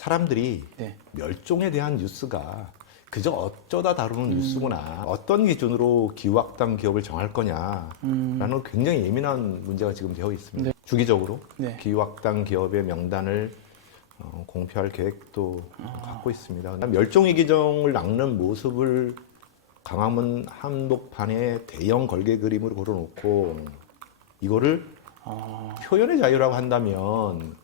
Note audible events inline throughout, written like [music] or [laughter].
사람들이 네. 멸종에 대한 뉴스가 그저 어쩌다 다루는 음. 뉴스구나. 어떤 기준으로 기후악당 기업을 정할 거냐라는 음. 굉장히 예민한 문제가 지금 되어 있습니다. 네. 주기적으로 네. 기후악당 기업의 명단을 어, 공표할 계획도 아. 갖고 있습니다. 멸종위기종을 낚는 모습을 강화문 한복판에 대형 걸개 그림으로 걸어놓고 이거를 아, 표현의 자유라고 한다면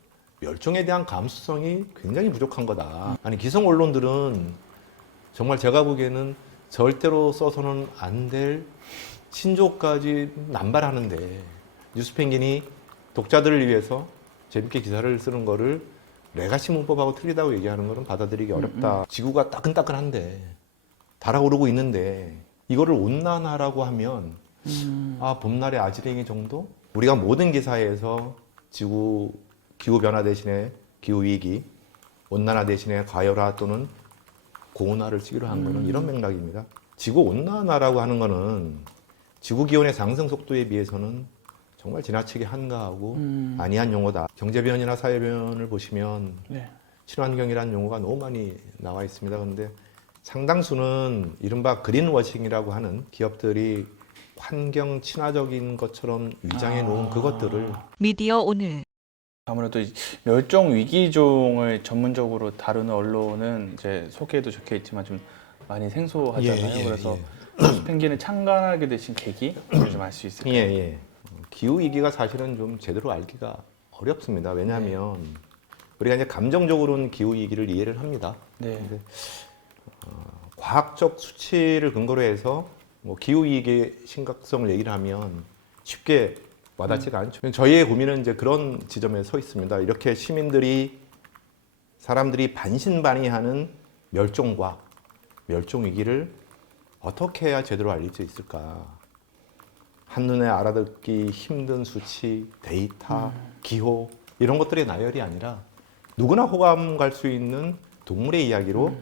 멸종에 대한 감수성이 굉장히 부족한 거다. 아니 기성 언론들은 정말 제가 보기에는 절대로 써서는 안 될 신조까지 남발하는데 뉴스펭귄이 독자들을 위해서 재밌게 기사를 쓰는 거를 레가시 문법하고 틀리다고 얘기하는 거는 받아들이기 어렵다. 지구가 따끈따끈한데 달아오르고 있는데 이거를 온난화라고 하면 음. 아 봄날의 아지랭이 정도? 우리가 모든 기사에서 지구 기후 변화 대신에 기후 위기, 온난화 대신에 가열화 또는 고온화를 쓰기로 한 거는 이런 맥락입니다. 지구 온난화라고 하는 거는 지구 기온의 상승 속도에 비해서는 정말 지나치게 한가하고 음. 아니한 용어다. 경제 변이나 사회 변을 보시면 네. 친환경이라는 용어가 너무 많이 나와 있습니다. 그런데 상당수는 이른바 그린워싱이라고 하는 기업들이 환경 친화적인 것처럼 위장해 놓은 아. 그것들을 미디어 오늘 아무래도 이 멸종 위기종을 전문적으로 다루는 언론은 이제 소개에도 적혀 있지만 좀 많이 생소하잖아요. 예, 예, 그래서 예. 펭귄을 참관하게 되신 계기 좀 알 수 있을까요? 예, 예. 기후 위기가 사실은 좀 제대로 알기가 어렵습니다. 왜냐하면 우리가 이제 감정적으로는 기후 위기를 이해를 합니다. 네. 근데 어, 과학적 수치를 근거로 해서 뭐 기후 위기의 심각성을 얘기를 하면 쉽게 와닿지가 않죠. 저희의 고민은 이제 그런 지점에 서 있습니다. 이렇게 시민들이 사람들이 반신반의하는 멸종과 멸종 위기를 어떻게 해야 제대로 알릴 수 있을까? 한눈에 알아듣기 힘든 수치, 데이터, 기호 이런 것들의 나열이 아니라 누구나 호감 갈 수 있는 동물의 이야기로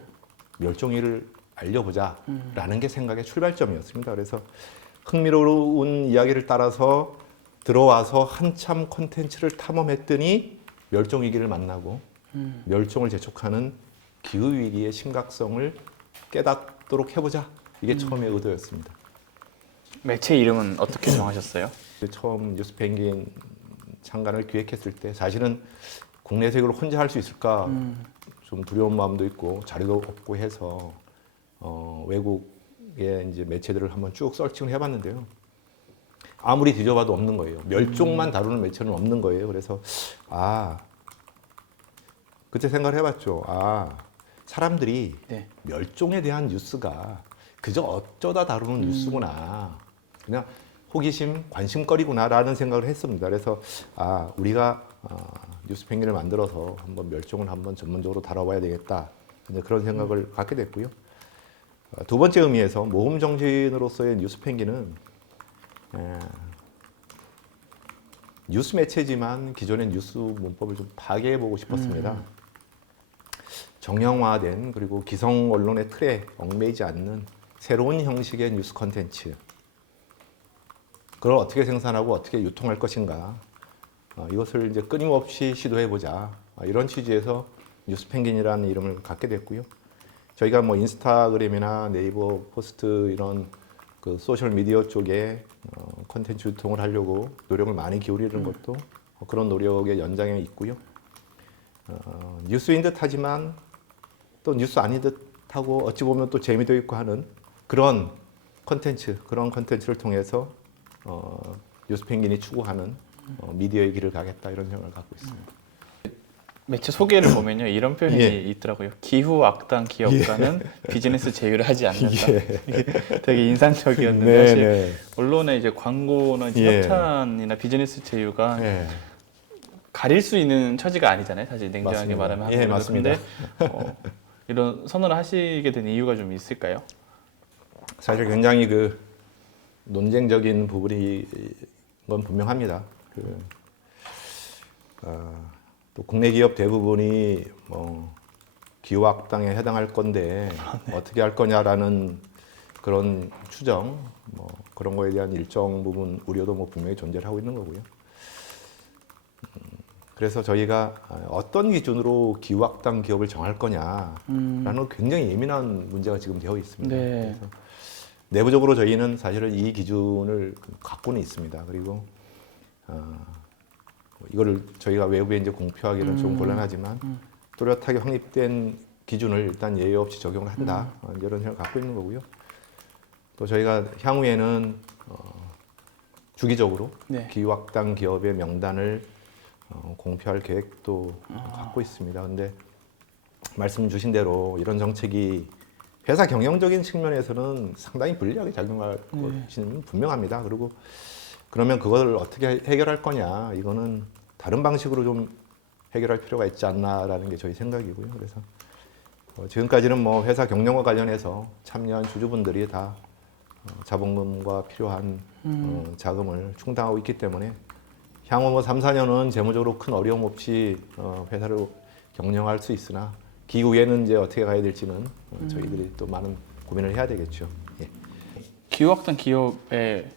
멸종위를 알려보자라는 게 생각의 출발점이었습니다. 그래서 흥미로운 이야기를 따라서 들어와서 한참 콘텐츠를 탐험했더니 멸종 위기를 만나고 음. 멸종을 재촉하는 기후 위기의 심각성을 깨닫도록 해보자. 이게 처음의 의도였습니다. 매체 이름은 어떻게 정하셨어요? [clears throat] 처음 뉴스 펭귄 창간을 기획했을 때 사실은 국내색으로 혼자 할 수 있을까 음. 좀 두려운 마음도 있고 자료도 없고 해서 어, 외국의 이제 매체들을 한번 쭉 서칭을 해봤는데요. 아무리 뒤져봐도 없는 거예요. 멸종만 다루는 매체는 없는 거예요. 그래서 아 그때 생각을 해봤죠. 아 사람들이 네. 멸종에 대한 뉴스가 그저 어쩌다 다루는 뉴스구나. 그냥 호기심, 관심거리구나라는 생각을 했습니다. 그래서 아 우리가 어, 뉴스 펭귄을 만들어서 한번 멸종을 한번 전문적으로 다뤄봐야 되겠다. 이제 그런 생각을 갖게 됐고요. 어, 두 번째 의미에서 모험 정신으로서의 뉴스 펭귄은 에, 뉴스 매체지만 기존의 뉴스 문법을 좀 파괴해 보고 싶었습니다. 정형화된 그리고 기성 언론의 틀에 얽매이지 않는 새로운 형식의 뉴스 컨텐츠. 그걸 어떻게 생산하고 어떻게 유통할 것인가. 어, 이것을 이제 끊임없이 시도해 보자. 어, 이런 취지에서 뉴스 펭귄이라는 이름을 갖게 됐고요. 저희가 뭐 인스타그램이나 네이버 포스트 이런 그 소셜 미디어 쪽에 어, 컨텐츠 유통을 하려고 노력을 많이 기울이는 것도 어, 그런 노력의 연장에 있고요. 어, 뉴스인 듯하지만 또 뉴스 아닌 듯하고 어찌 보면 또 재미도 있고 하는 그런 컨텐츠 그런 컨텐츠를 통해서 어, 뉴스 펭귄이 추구하는 어, 미디어의 길을 가겠다 이런 생각을 갖고 있습니다. 매체 소개를 보면요 이런 표현이 예. 있더라고요. 기후 악당 기업가는 비즈니스 제휴를 하지 않는다. 이게 되게 인상적이었는데 네, 사실 네. 언론의 이제 광고나 이제 예. 협찬이나 비즈니스 제휴가 네. 가릴 수 있는 처지가 아니잖아요. 사실 냉정하게 맞습니다. 말하면 예. 맞습니다. 근데 어, 이런 선언을 하시게 된 이유가 좀 있을까요? 사실 굉장히 그 논쟁적인 부분이 건 분명합니다. 그, 아, 또 국내 기업 대부분이 뭐 기후 악당에 해당할 건데 어떻게 할 거냐라는 그런 추정, 뭐 그런 거에 대한 일정 부분 우려도 뭐 분명히 존재를 하고 있는 거고요. 음, 그래서 저희가 어떤 기준으로 기후 악당 기업을 정할 거냐라는 음. 굉장히 예민한 문제가 지금 되어 있습니다. 네. 그래서 내부적으로 저희는 사실은 이 기준을 갖고는 있습니다. 그리고 어, 이거를 저희가 외부에 이제 공표하기는 좀 음. 곤란하지만 음. 뚜렷하게 확립된 기준을 일단 예외 없이 적용을 한다 음. 어, 이런 생각을 갖고 있는 거고요. 또 저희가 향후에는 어, 주기적으로 네. 기후악당 기업의 명단을 어, 공표할 계획도 아. 갖고 있습니다. 근데 말씀 주신 대로 이런 정책이 회사 경영적인 측면에서는 상당히 불리하게 작용할 네. 것은 분명합니다. 그리고 그러면 그걸 어떻게 해- 해결할 거냐 이거는 다른 방식으로 좀 해결할 필요가 있지 않나라는 게 저희 생각이고요. 그래서 어, 지금까지는 뭐 회사 경영과 관련해서 참여한 주주분들이 다 어, 자본금과 필요한 음. 어, 자금을 충당하고 있기 때문에 향후 뭐 3, 4년은 재무적으로 큰 어려움 없이 어, 회사를 경영할 수 있으나 기후에는 이제 어떻게 가야 될지는 어, 저희들이 또 많은 고민을 해야 되겠죠. 예. 기후악당 기업의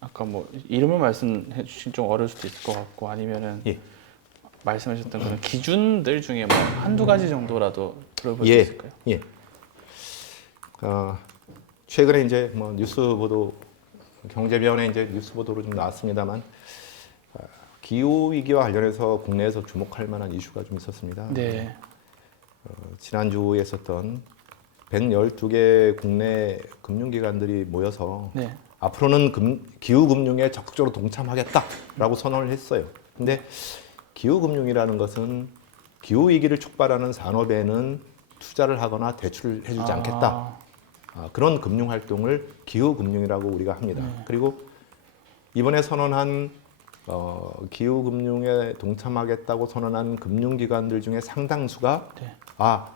아까 뭐 이름을 말씀해 주신 좀 어려울 수도 있을 것 같고 아니면은 예. 말씀하셨던 그런 기준들 중에 뭐 한두 가지 정도라도 들어볼 예. 수 있을까요? 예. 어, 최근에 이제 뭐 뉴스 보도 경제위원회 이제 뉴스 보도로 좀 나왔습니다만 어, 기후 위기와 관련해서 국내에서 주목할 만한 이슈가 좀 있었습니다. 네. 어, 지난주에 있었던 112개 국내 금융기관들이 모여서 네. 앞으로는 금, 기후금융에 적극적으로 동참하겠다라고 선언을 했어요. 근데 기후금융이라는 것은 기후위기를 촉발하는 산업에는 투자를 하거나 대출을 해주지 않겠다. 아, 아, 그런 금융활동을 기후금융이라고 우리가 합니다. 네. 그리고 이번에 선언한 어, 기후금융에 동참하겠다고 선언한 금융기관들 중에 상당수가 네. 아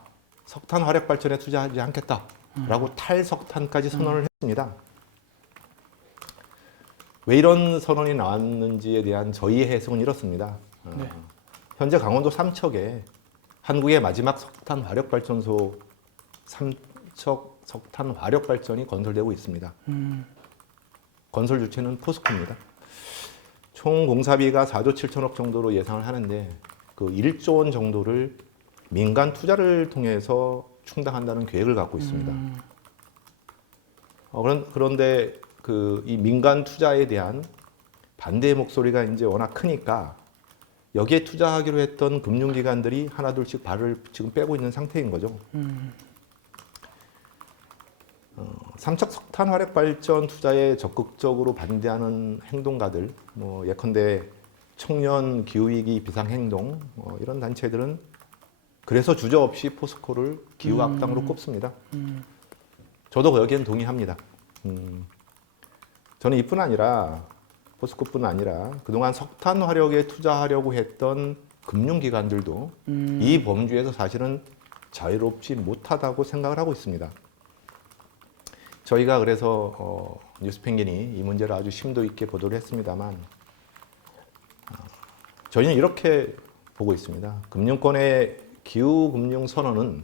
석탄 화력 발전에 투자하지 않겠다라고 탈석탄까지 선언을 했습니다. 왜 이런 선언이 나왔는지에 대한 저희의 해석은 이렇습니다. 어, 네. 현재 강원도 삼척에 한국의 마지막 석탄 화력 발전소 삼척 석탄 화력 발전이 건설되고 있습니다. 음. 건설 주체는 포스코입니다. 총 공사비가 4조 7천억 정도로 예상을 하는데 그 1조 원 정도를 민간 투자를 통해서 충당한다는 계획을 갖고 있습니다. 음. 어, 그런, 그런데 그 이 민간 투자에 대한 반대의 목소리가 이제 워낙 크니까 여기에 투자하기로 했던 금융기관들이 하나둘씩 발을 지금 빼고 있는 상태인 거죠. 음. 삼척 석탄 화력 발전 투자에 적극적으로 반대하는 행동가들, 뭐 예컨대 청년 기후위기 비상행동 어, 이런 단체들은 그래서 주저없이 포스코를 기후 악당으로 꼽습니다. 음. 저도 여기엔 동의합니다. 음, 저는 이뿐 아니라 포스코뿐 아니라 그동안 석탄 화력에 투자하려고 했던 금융기관들도 음. 이 범주에서 사실은 자유롭지 못하다고 생각을 하고 있습니다. 저희가 그래서 어, 뉴스펭귄이 이 문제를 아주 심도 있게 보도를 했습니다만 어, 저희는 이렇게 보고 있습니다. 금융권의 기후 금융 선언은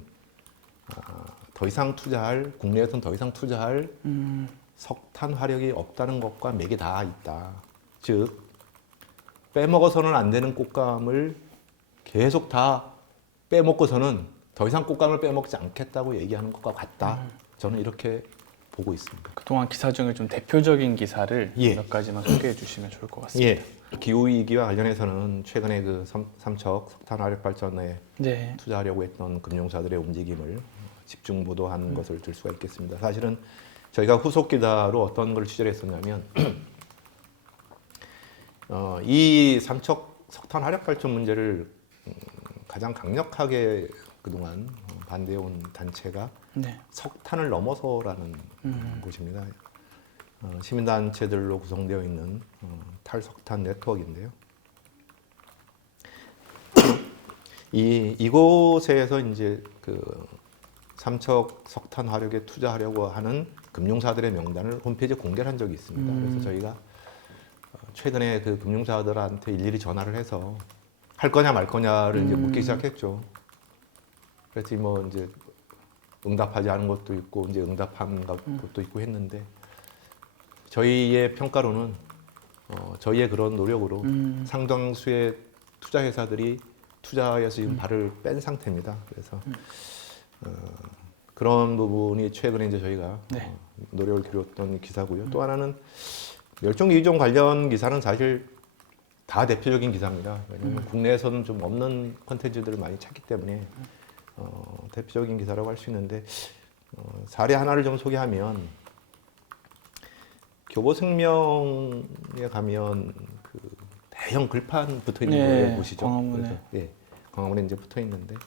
아, 더 이상 투자할 국내에서는 더 이상 투자할 음. 석탄 화력이 없다는 것과 맥이 다 있다. 즉 빼먹어서는 안 되는 꽃감을 계속 다 빼먹고서는 더 이상 꽃감을 빼먹지 않겠다고 얘기하는 것과 같다. 저는 이렇게 보고 있습니다. 그동안 기사 중에 좀 대표적인 기사를 예. 몇 가지만 소개해 주시면 좋을 것 같습니다. 예. 기후 위기와 관련해서는 최근에 그 삼, 삼척 석탄 화력 발전에 네. 투자하려고 했던 금융사들의 움직임을 집중 보도한 것을 들 수가 있겠습니다. 사실은 저희가 후속 기사로 어떤 걸 취재를 했었냐면 [clears throat] 어, 이 삼척 석탄 화력 발전 문제를 음, 가장 강력하게 그동안 어, 반대해온 단체가 네. 석탄을 넘어서라는 음. 곳입니다. 어, 시민단체들로 구성되어 있는 어, 탈석탄 네트워크인데요. [clears throat] 이 이곳에서 이제 그 삼척 석탄 화력에 투자하려고 하는 금융사들의 명단을 홈페이지에 공개를 한 적이 있습니다. 음. 그래서 저희가 어, 최근에 그 금융사들한테 일일이 전화를 해서 할 거냐 말 거냐를 이제 묻기 음. 시작했죠. 그랬더니 뭐 이제 응답하지 않은 것도 있고 이제 응답한 음. 것도 있고 했는데 저희의 평가로는 어, 저희의 그런 노력으로 음. 상당수의 투자 회사들이 투자에서 지금 발을 뺀 상태입니다. 그래서 어, 그런 부분이 최근에 이제 저희가 네. 어, 노력을 기울였던 기사고요. 또 하나는 멸종위기종 관련 기사는 사실 다 대표적인 기사입니다. 왜냐하면 국내에서는 좀 없는 컨텐츠들을 많이 찾기 때문에 어, 대표적인 기사라고 할 수 있는데 어, 사례 하나를 좀 소개하면 교보생명에 가면 그 대형 글판 붙어 있는 네, 거 보시죠. 광화문에. 그래서, 예, 광화문에 이제 붙어 있는데 어,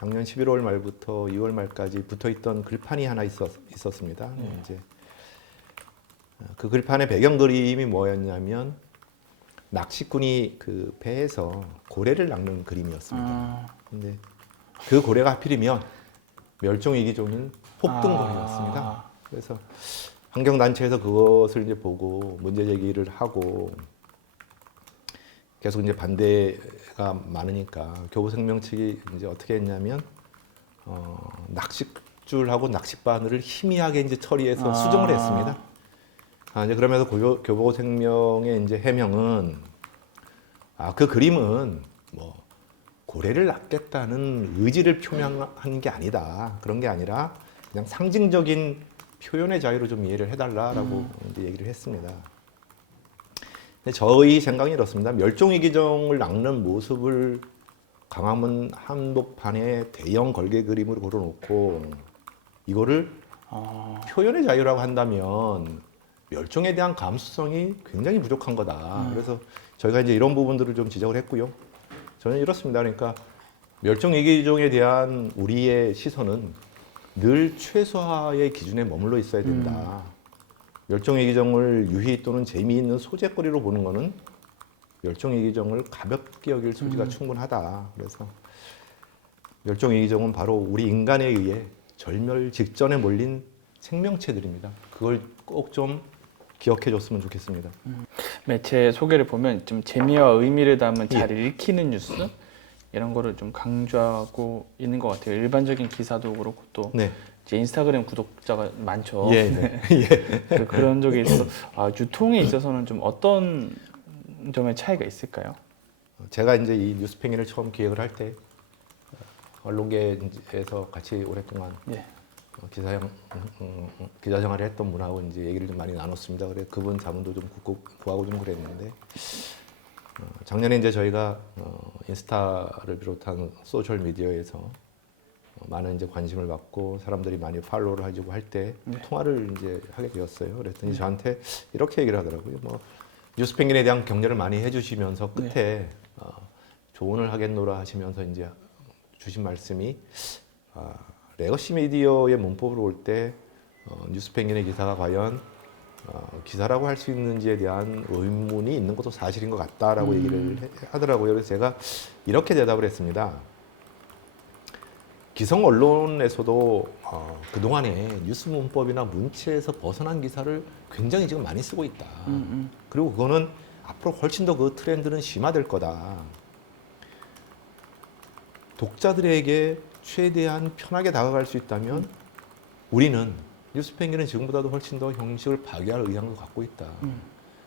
작년 11월 말부터 2월 말까지 붙어 있던 글판이 하나 있었, 있었습니다. 네. 이제 어, 그 글판의 배경 그림이 뭐였냐면 낚시꾼이 그 배에서 고래를 낚는 그림이었습니다. 아, 근데 그 고래가 하필이면 멸종위기 종인 폭등고래였습니다. 아, 그래서 환경단체에서 그것을 이제 보고 문제 제기를 하고 계속 이제 반대가 많으니까 교보생명 측이 이제 어떻게 했냐면 어, 낚싯줄하고 낚싯바늘을 희미하게 이제 처리해서 아. 수정을 했습니다. 아, 이제 그러면서 교보, 교보 생명의 이제 해명은 아, 그 그림은 뭐 고래를 낚겠다는 의지를 표명한 게 아니다. 그런 게 아니라 그냥 상징적인 표현의 자유로 좀 이해를 해달라라고 이제 얘기를 했습니다. 저희 생각이 이렇습니다. 멸종위기종을 낚는 모습을 광화문 한복판에 대형 걸개 그림으로 걸어놓고 이거를 아, 표현의 자유라고 한다면 멸종에 대한 감수성이 굉장히 부족한 거다. 그래서 저희가 이제 이런 부분들을 좀 지적을 했고요. 저는 이렇습니다. 그러니까 멸종 위기종에 대한 우리의 시선은 늘 최소화의 기준에 머물러 있어야 된다. 멸종 위기종을 유희 또는 재미있는 소재거리로 보는 거는 멸종 위기종을 가볍게 여길 소지가 충분하다. 그래서 멸종 위기종은 바로 우리 인간에 의해 절멸 직전에 몰린 생명체들입니다. 그걸 꼭 좀 기억해 줬으면 좋겠습니다. 매체 소개를 보면 좀 재미와 의미를 담은 잘 읽히는 뉴스 이런 거를 좀 강조하고 있는 것 같아요. 일반적인 기사도 그렇고 또 네. 제 인스타그램 구독자가 많죠. 예, 네. [laughs] 그- 그런 적이 있어서 아, 유통에 있어서는 좀 어떤 점의 차이가 있을까요? 제가 이제 이 뉴스팽이를 처음 기획을 할 때 언론계에서 같이 오랫동안 예. 어, 기사형 음, 음, 음, 기자 생활을 했던 분하고 이제 얘기를 좀 많이 나눴습니다. 그래 그분 자문도 좀 구- 구하고 좀 그랬는데 어, 작년에 이제 저희가 어, 인스타를 비롯한 소셜 미디어에서 어, 많은 이제 관심을 받고 사람들이 많이 팔로우를 해주고 할때 네. 통화를 이제 하게 되었어요. 그랬더니 저한테 이렇게 얘기를 하더라고요. 뭐 뉴스펭귄에 대한 격려를 많이 해주시면서 끝에 어, 조언을 하겠노라 하시면서 이제 주신 말씀이 아, 레거시 미디어의 문법으로 올 때 어, 뉴스펭귄의 기사가 과연 어, 기사라고 할 수 있는지에 대한 의문이 있는 것도 사실인 것 같다라고 얘기를 해- 하더라고요. 그래서 제가 이렇게 대답을 했습니다. 기성 언론에서도 어, 그동안에 뉴스 문법이나 문체에서 벗어난 기사를 굉장히 지금 많이 쓰고 있다. 음, 그리고 그거는 앞으로 훨씬 더 그 트렌드는 심화될 거다. 독자들에게 최대한 편하게 다가갈 수 있다면 우리는 뉴스 펭귄은 지금보다도 훨씬 더 형식을 파괴할 의향을 갖고 있다. 음.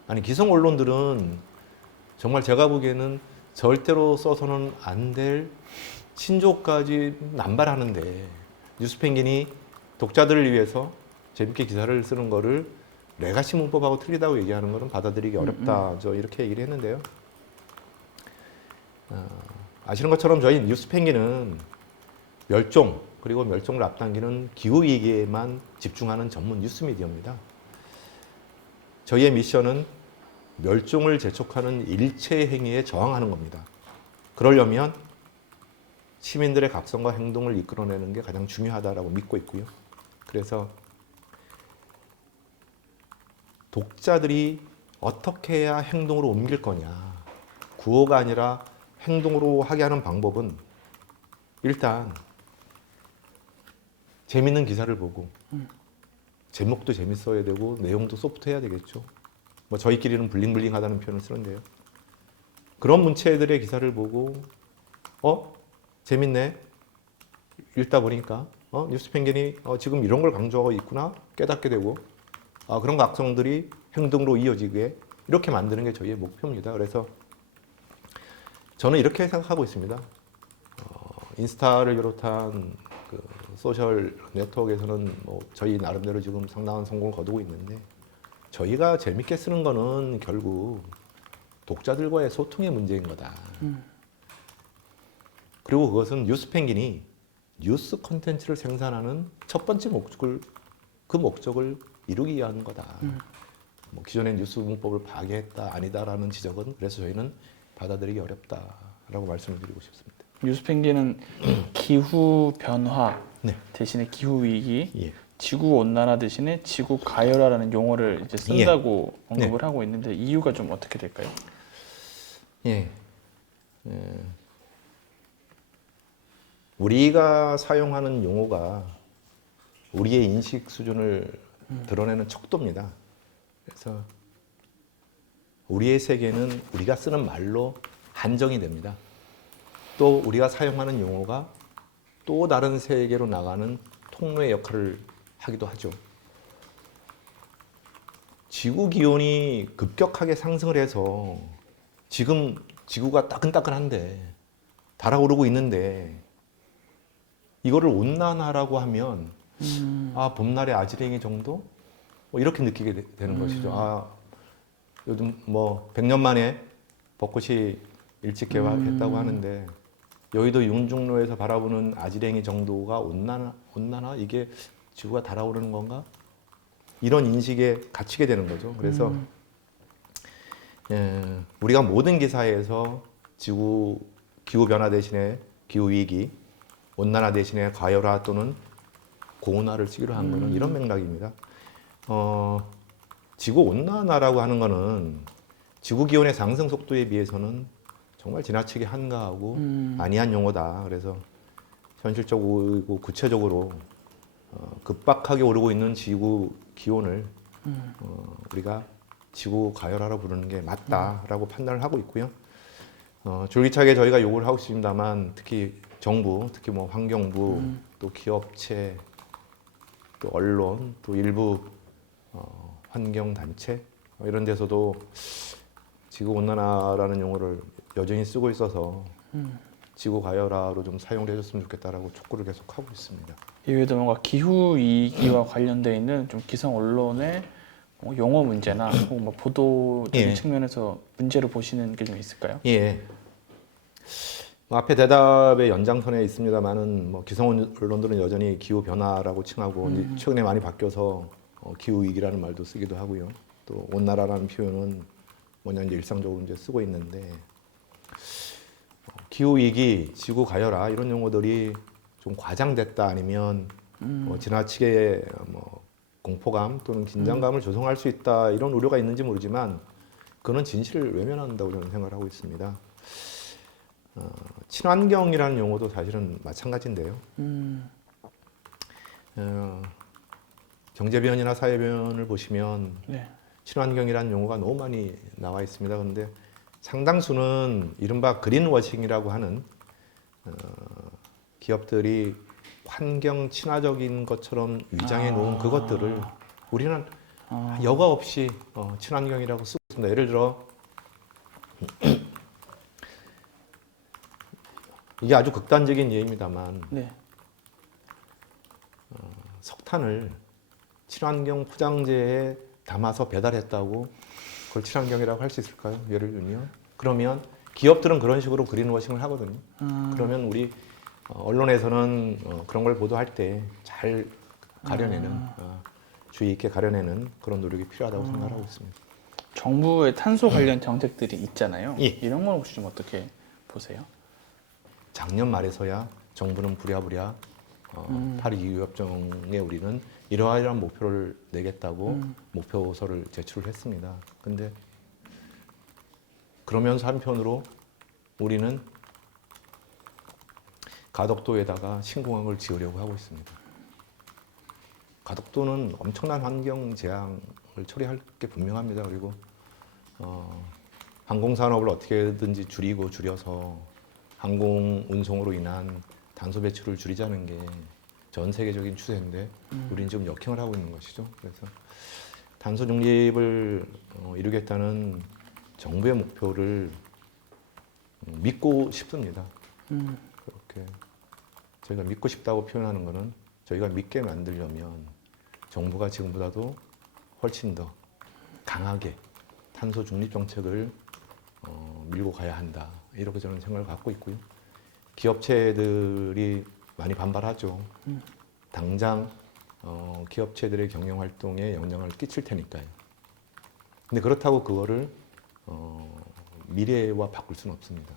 아니 기성 언론들은 정말 제가 보기에는 절대로 써서는 안 될 신조까지 남발하는데 뉴스펭귄이 독자들을 위해서 재밌게 기사를 쓰는 거를 레가시 문법하고 틀리다고 얘기하는 거는 받아들이기 어렵다. 저 이렇게 얘기를 했는데요. 어, 아시는 것처럼 저희 뉴스펭귄은 멸종 그리고 멸종을 앞당기는 기후 위기에만 집중하는 전문 뉴스 미디어입니다. 저희의 미션은 멸종을 재촉하는 일체 행위에 저항하는 겁니다. 그러려면 시민들의 각성과 행동을 이끌어내는 게 가장 중요하다라고 믿고 있고요. 그래서 독자들이 어떻게 해야 행동으로 옮길 거냐. 구호가 아니라 행동으로 하게 하는 방법은 일단 재밌는 기사를 보고 제목도 재밌어야 되고 내용도 소프트해야 되겠죠. 뭐 저희끼리는 블링블링하다는 표현을 쓰는데요. 그런 문체들의 기사를 보고 어 재밌네 읽다 보니까 어 뉴스펭귄이 어, 지금 이런 걸 강조하고 있구나 깨닫게 되고 아, 그런 각성들이 행동으로 이어지게 이렇게 만드는 게 저희의 목표입니다. 그래서 저는 이렇게 생각하고 있습니다. 어, 인스타를 비롯한 그 소셜 네트워크에서는 뭐 저희 나름대로 지금 상당한 성공을 거두고 있는데 저희가 재밌게 쓰는 거는 결국 독자들과의 소통의 문제인 거다. 그리고 그것은 뉴스 펭귄이 뉴스 콘텐츠를 생산하는 첫 번째 목적을 그 목적을 이루기 위한 거다. 뭐 기존의 뉴스 문법을 파괴했다 아니다라는 지적은 그래서 저희는 받아들이기 어렵다라고 말씀을 드리고 싶습니다. 뉴스 펭귄은 [clears throat] 기후 변화 네. 대신에 기후 위기, 예. 지구 온난화 대신에 지구 가열화라는 용어를 이제 쓴다고 언급을 하고 있는데 이유가 좀 어떻게 될까요? 예. 예. 우리가 사용하는 용어가 우리의 인식 수준을 드러내는 척도입니다. 그래서 우리의 세계는 우리가 쓰는 말로 한정이 됩니다. 또 우리가 사용하는 용어가 또 다른 세계로 나가는 통로의 역할을 하기도 하죠. 지구 기온이 급격하게 상승을 해서 지금 지구가 따끈따끈한데 달아오르고 있는데 이거를 온난화라고 하면 아 봄날의 아지랭이 정도 뭐 이렇게 느끼게 되, 는 것이죠. 아 요즘 뭐 100년 만에 벚꽃이 일찍 개화했다고 하는데 여의도 윤중로에서 바라보는 아지랭이 정도가 온난화 온난화 이게 지구가 달아오르는 건가? 이런 인식에 갇히게 되는 거죠. 그래서 예, 우리가 모든 기사에서 지구 기후 변화 대신에 기후 위기, 온난화 대신에 가열화 또는 고온화를 쓰기로 한 거는 이런 맥락입니다. 어, 지구 온난화라고 하는 거는 지구 기온의 상승 속도에 비해서는 정말 지나치게 한가하고 아니한 용어다. 그래서 현실적이고 구체적으로 어, 급박하게 오르고 있는 지구 기온을 어, 우리가 지구 가열화로 부르는 게 맞다라고 판단을 하고 있고요. 어, 줄기차게 저희가 요구를 하고 있습니다만 특히 정부, 특히 뭐 환경부, 또 기업체, 또 언론, 또 일부 어, 환경 단체 어, 이런 데서도 지구 온난화라는 용어를 여전히 쓰고 있어서 지구 가열화로 좀 사용을 해줬으면 좋겠다라고 촉구를 계속 하고 있습니다. 이외에도 뭔가 기후 위기와 관련돼 있는 좀 기성 언론의 뭐 용어 문제나 뭐 보도적인 예. 측면에서 문제로 보시는 게 좀 있을까요? 예. 뭐 앞에 대답의 연장선에 있습니다만은 뭐 기성 언론들은 여전히 기후 변화라고 칭하고 이제 최근에 많이 바뀌어서 어, 기후 위기라는 말도 쓰기도 하고요. 또 온나라라는 표현은 뭐냐 이제 일상적으로 이제 쓰고 있는데 어, 기후 위기, 지구 가열화 이런 용어들이 좀 과장됐다 아니면 뭐 지나치게 뭐 공포감 또는 긴장감을 조성할 수 있다 이런 우려가 있는지 모르지만 그는 진실을 외면한다고 저는 생각을 하고 있습니다. 어, 친환경이라는 용어도 사실은 마찬가지인데요. 음, 어, 경제 변이나 사회 변을 보시면 네. 친환경이라는 용어가 너무 많이 나와 있습니다. 그런데 상당수는 이른바 그린워싱이라고 하는 어, 기업들이 환경 친화적인 것처럼 위장해 놓은 아. 그것들을 우리는 아, 여과 없이 어, 친환경이라고 쓰고 있습니다. 예를 들어 이게 아주 극단적인 예입니다만 네. 석탄을 친환경 포장재에 담아서 배달했다고 그걸 친환경이라고 할 수 있을까요? 예를 들면 그러면 기업들은 그런 식으로 그린워싱을 하거든요. 아, 그러면 우리 어, 언론에서는 어, 그런 걸 보도할 때 잘 가려내는 어, 주의 있게 가려내는 그런 노력이 필요하다고 생각하고 있습니다. 정부의 탄소 관련 정책들이 있잖아요. 예. 이런 건 혹시 좀 어떻게 보세요? 작년 말에서야 정부는 부랴부랴 어, 파리 이후협정에 우리는 이러이러한 목표를 내겠다고 목표서를 제출을 했습니다. 근데 그러면서 한편으로 우리는 가덕도에다가 신공항을 지으려고 하고 있습니다. 가덕도는 엄청난 환경 재앙을 처리할 게 분명합니다. 그리고 어, 항공산업을 어떻게든지 줄이고 줄여서 항공 운송으로 인한 탄소 배출을 줄이자는 게 전 세계적인 추세인데 우리는 지금 역행을 하고 있는 것이죠. 그래서 탄소 중립을 어, 이루겠다는 정부의 목표를 음, 믿고 싶습니다. 음. 그렇게 저희가 믿고 싶다고 표현하는 것은 저희가 믿게 만들려면 정부가 지금보다도 훨씬 더 강하게 탄소 중립 정책을 어, 밀고 가야 한다 이렇게 저는 생각을 갖고 있고요. 기업체들이 많이 반발하죠. 당장 어, 기업체들의 경영 활동에 영향을 끼칠 테니까요. 근데 그렇다고 그거를 어, 미래와 바꿀 수는 없습니다.